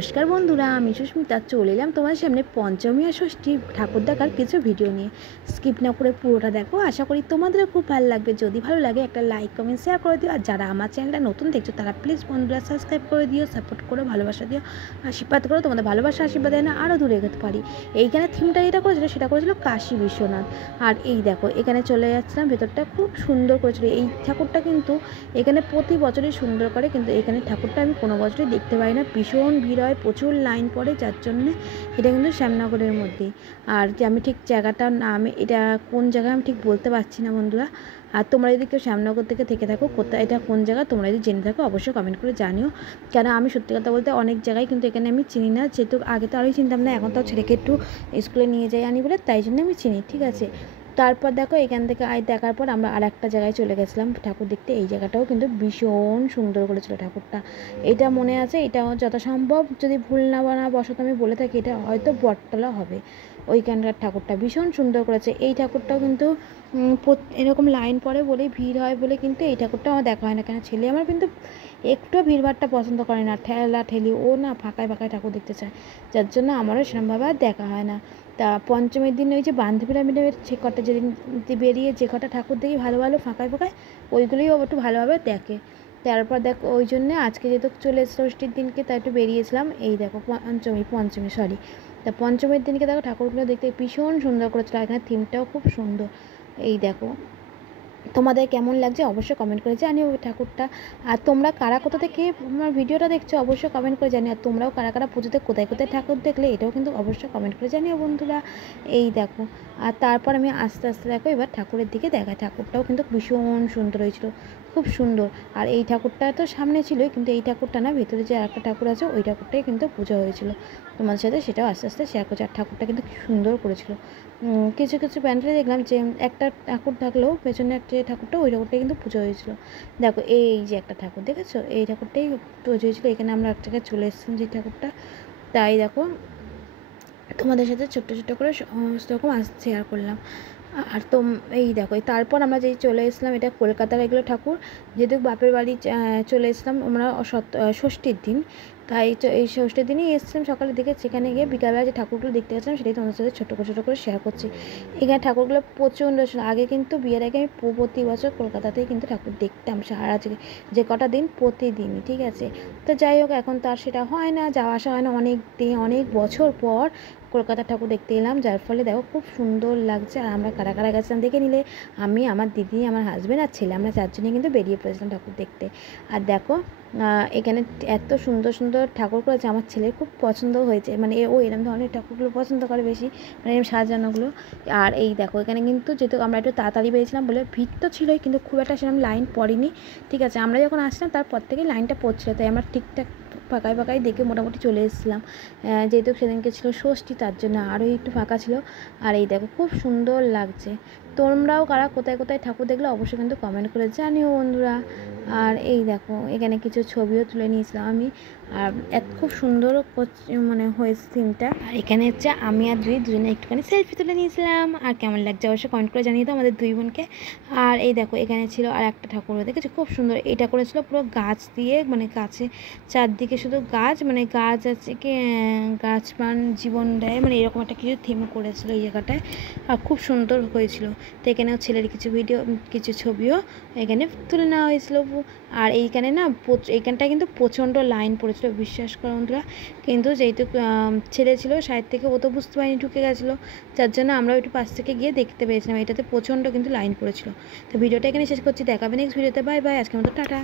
নমস্কার বন্ধুরা, আমি সুস্মিতা চলে এলাম তোমার সামনে পঞ্চমী আর ষষ্ঠী ঠাকুর দেখার কিছু ভিডিও নিয়ে। স্কিপ না করে পুরোটা দেখো, আশা করি তোমাদেরও খুব ভালো লাগবে। যদি ভালো লাগে একটা লাইক কমেন্ট শেয়ার করে দিও, আর যারা আমার চ্যানেলটা নতুন দেখছো তারা প্লিজ বন্ধুরা সাবস্ক্রাইব করে দিও, সাপোর্ট করো, ভালোবাসা দিও, আশীর্বাদ করো। তোমাদের ভালোবাসা আশীর্বাদ না আরও দূরে এগোতে পারি। এইখানে থিমটা যেটা করেছিল সেটা করেছিল কাশী বিশ্বনাথ। আর এই দেখো এখানে চলে যাচ্ছিলাম, ভেতরটা খুব সুন্দর করেছিল। এই ঠাকুরটা কিন্তু এখানে প্রতি বছরই সুন্দর করে, কিন্তু এখানে ঠাকুরটা আমি কোনো বছরই দেখতে পাই না। ভীষণ ভিড় হয়, প্রচুর লাইন পড়ে, যার জন্যে এটা কিন্তু শ্যামনগরের মধ্যেই। আর যে আমি ঠিক জায়গাটার নাম, এটা কোন জায়গায় আমি ঠিক বলতে পারছি না বন্ধুরা। আর তোমরা যদি কেউ শ্যামনগর থেকে থাকো, কোথায় এটা কোন জায়গা তোমরা যদি জেনে থাকো অবশ্যই কমেন্ট করে জানিও। কেন আমি সত্যি কথা বলতে অনেক জায়গায় কিন্তু এখানে আমি চিনি না, যেহেতু আগে তো আরোই চিনতাম না, এখন তো ছেলেকে একটু স্কুলে নিয়ে যাই আনি বলে, তাই জন্য আমি চিনি, ঠিক আছে। তারপর দেখো এখান থেকে দেখার পর আমরা আর একটা জায়গায় চলে গেছিলাম ঠাকুর দেখতে। এই জায়গাটাও কিন্তু ভীষণ সুন্দর করেছিল ঠাকুরটা। এটা মনে আছে, এটা যথাসম্ভব যদি ভুল না বসত আমি বলে থাকি, এটা হয়তো বটতলা হবে। ওইখানকার ঠাকুরটা ভীষণ সুন্দর করেছে। এই ঠাকুরটাও কিন্তু এরকম লাইন পড়ে বলেই, ভিড় হয় বলে কিন্তু এই ঠাকুরটা আমার দেখা হয় না। কেন ছেলে আমার কিন্তু একটু ভিড়ভাড়টা পছন্দ করে না, ঠেলা ঠেলি, ও না ফাঁকায় ফাঁকায় ঠাকুর দেখতে চায়, যার জন্য আমারও সেরকমভাবে আর দেখা হয় না। তা পঞ্চমীর দিন ওই যে বান্ধবীরা মিলে যে কটা যেদিন বেরিয়ে যে কটা ঠাকুর দেখি ভালো ভালো ফাঁকায় ফাঁকায়, ওইগুলোই ও একটু ভালোভাবে দেখে। তারপর দেখো ওই জন্যে আজকে যেহেতু চলে ষষ্ঠীর দিনকে তাই একটু বেরিয়েছিলাম। এই দেখো পঞ্চমী সরি, তা পঞ্চমীর দিনকে দেখো ঠাকুরগুলো দেখতে ভীষণ সুন্দর করেছিল। এখানে থিমটাও খুব সুন্দর। এই দেখো তোমাদের কেমন লাগছে অবশ্যই কমেন্ট করে জানিও ওই ঠাকুরটা। আর তোমরা কারা কোথা থেকে আমার ভিডিওটা দেখছো অবশ্যই কমেন্ট করে জানিও। আর তোমরাও কারা কারা পুজোতে কোথায় কোথায় ঠাকুর দেখলে এটাও কিন্তু অবশ্যই কমেন্ট করে জানিও বন্ধুরা। এই দেখো, আর তারপর আমি আস্তে আস্তে দেখো এবার ঠাকুরের দিকে দেখাই। ঠাকুরটাও কিন্তু ভীষণ সুন্দর হয়েছিল, খুব সুন্দর। আর এই ঠাকুরটা তো সামনে ছিলই, কিন্তু এই ঠাকুরটা না, ভেতরে যে একটা ঠাকুর আছে ওই ঠাকুরটাই কিন্তু পুজো হয়েছিল। তোমাদের সাথে সেটাও আস্তে আস্তে শেয়ার করছি। আর ঠাকুরটা কিন্তু সুন্দর করেছিল। কিছু কিছু প্যান্ডেলে দেখলাম যে একটা ঠাকুর থাকলেও পেছনে একটা যে ঠাকুরটা, ওই ঠাকুরটাই কিন্তু পুজো হয়েছিল। দেখো এই যে একটা ঠাকুর দেখেছো, এই ঠাকুরটাই পুজো হয়েছিল। এখানে আমরা এক জায়গায় চলে এসেছিলাম যে ঠাকুরটা, তাই দেখো তোমাদের সাথে ছোট্ট ছোট্ট করে সমস্ত রকম শেয়ার করলাম। আর তো এই দেখো তারপর আমরা যেই চলে এসেছিলাম, এটা কলকাতার এগুলো ঠাকুর, যেহেতু বাপের বাড়ি চলে এসেছিলাম আমরা ষষ্ঠীর দিন, তাই এই ষষ্ঠীর দিনই এসেছিলাম সকালের দিকে। সেখানে গিয়ে বিকালবেলা যে ঠাকুরগুলো দেখতে গেছিলাম সেটাই তোমাদের সাথে ছোটো করে শেয়ার করছি। এখানে ঠাকুরগুলো প্রচণ্ড আগে কিন্তু বিয়ের আগে আমি প্রতি বছর কলকাতাতেই কিন্তু ঠাকুর দেখতাম সারা যে কটা দিন প্রতিদিনই, ঠিক আছে। তো যাই হোক এখন তো আর সেটা হয় না, যাওয়া আসা হয় না, অনেক বছর পর কলকাতার ঠাকুর দেখতে এলাম, যার ফলে দেখো খুব সুন্দর লাগছে। আর আমরা কারা কারা গেছিলাম দেখে নিলে, আমি, আমার দিদি, আমার হাজব্যান্ড আর ছেলে, আমরা চারজনে কিন্তু বেরিয়ে পড়েছিলাম ঠাকুর দেখতে। আর দেখো এখানে এত সুন্দর সুন্দর ঠাকুর করেছে, আমার ছেলের খুব পছন্দ হয়েছে। মানে ও এরকম ধরনের ঠাকুরগুলো পছন্দ করে বেশি, মানে এরকম সাজানোগুলো। আর এই দেখো এখানে কিন্তু যেহেতু আমরা একটু তাড়াতাড়ি বেরিয়েছিলাম বলে ভিড় তো ছিলই, কিন্তু খুব একটা সেরকম লাইন পড়েনি, ঠিক আছে। আমরা যখন আসলাম তারপর থেকেই লাইনটা পড়ছিল, তাই আমরা ঠিকঠাক ফাঁকায় ফাঁকায় দেখে মোটামুটি চলে এসেছিলাম। যেহেতু সেদিনকে ছিল ষষ্ঠী, তার জন্য আরও একটু ফাঁকা ছিল। আর এই দেখো খুব সুন্দর লাগছে। তোমরাও কারা কোথায় কোথায় ঠাকুর দেখলে অবশ্যই কিন্তু কমেন্ট করে জানিও বন্ধুরা। আর এই দেখো এখানে কিছু ছবিও তুলে নিয়েছিলাম আমি। আর খুব সুন্দর মানে হয়েছে থিমটা। আর এখানে হচ্ছে আমি আর দুজনে একটুখানি সেলফি তুলে নিয়েছিলাম। আর কেমন লাগছে অবশ্যই কমেন্ট করে জানিয়ে দাও আমাদের দুই বোনকে। আর এই দেখো এখানে ছিল আর একটা ঠাকুর দেখেছো, খুব সুন্দর। এটা করেছিল পুরো গাছ দিয়ে, মানে গাছে চারদিকে শুধু গাছ, মানে গাছ আছে কি গাছ মান জীবন দেয়, মানে এরকম একটা কিছু থিম করেছিল এই জায়গাটায়। আর খুব সুন্দর হয়েছিল। তো এখানেও ছেলের কিছু ছবিও এখানে তুলে নেওয়া হয়েছিল। আর এইখানে না এইখানটায় কিন্তু প্রচণ্ড লাইন পড়েছিল, বিশ্বাস করো বন্ধুরা। কিন্তু যেহেতু ছেলে ছিল সাইড থেকে, ও তো বুঝতে পারিনি, ঢুকে গেছিলো, যার জন্য আমরা একটু পাশ থেকে গিয়ে দেখতে পেয়েছিলাম। এটাতে প্রচণ্ড কিন্তু লাইন পড়েছিল। তো ভিডিওটা এখানে শেষ করছি, দেখাবে নেক্সট ভিডিওতে। বাই বাই, আজকের মতো টাটা।